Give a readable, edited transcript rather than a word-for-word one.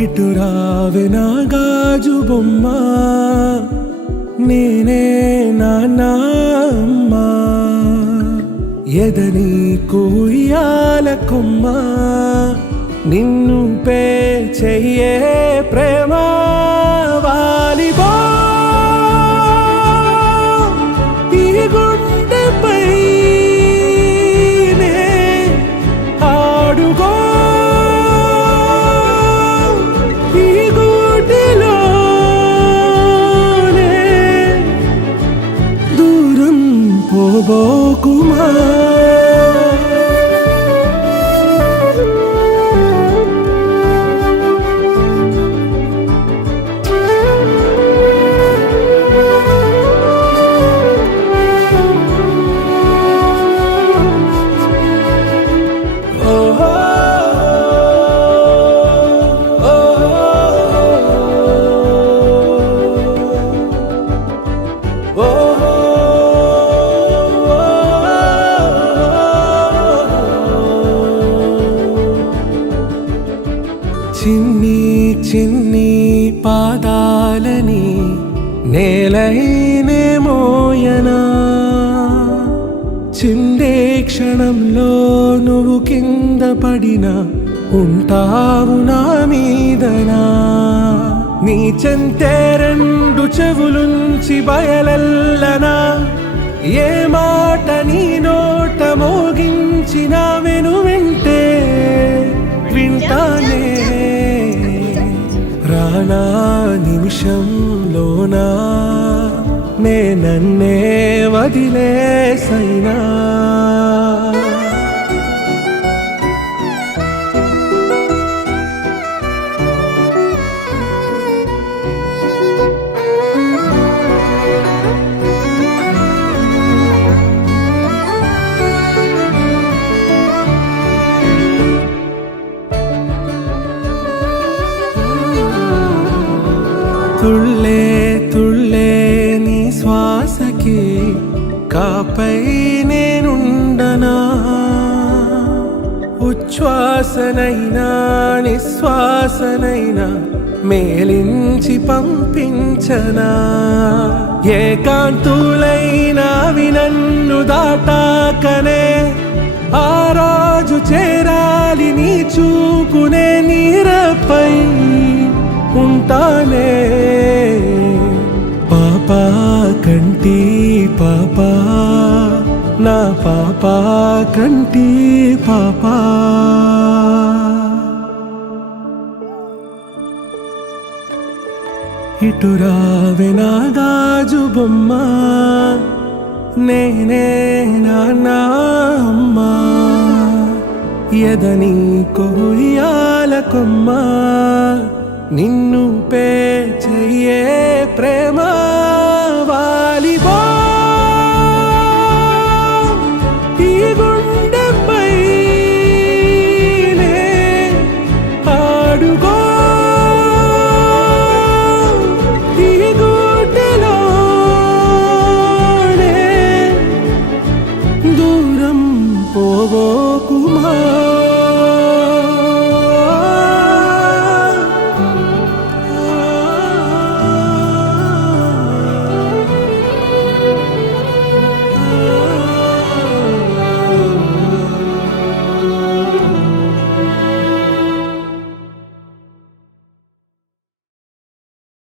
ఇటు రావే నా గాజు బొమ్మ, నేనే నాన్న అమ్మ. ఎదని కూయాల కొమ్మ, నిన్ను పే చెయ్యే ప్రేమ. వాలిబో ఈ గుండెపై నే ఆడుగో, ఈ గూటిలోనే దూరం పోబోకుమా. చిన్ని చిన్ని పాదాలని నేలైనే మోయనా, చిందే క్షణంలో నువ్వు కింద పడినా ఉంటావు నా మీదనా. నీ చెంతే రెండు చెవులుంచి బయలెల్లనా, ఏ మాట నీ నోట మోగించిన వెను వింటే వింటానే. రానా నిమిషంలోనా నే నన్నే వదిలేసైనా. తుళ్ళే తుళ్ళే నీ శ్వాసకి కాపై నేనుండనా, ఉచ్ఛ్వాసనైనా నిశ్వాసనైనా మేలించి పంపించనా. ఏకాంతులైనా నన్ను దాటాకనే ఆ రాజు చేరాలి నీ చూపునే నీరపై ఉంటానే. పాపా కంటి పాపా, నా పాపా కంటి పాపా. ఇటు రావే నా గాజు బొమ్మ, నేనే నాన్న అమ్మ. ఎదని కొయ్యాల కొమ్మ, నిన్ను పే చెయ్యే ప్రేమ.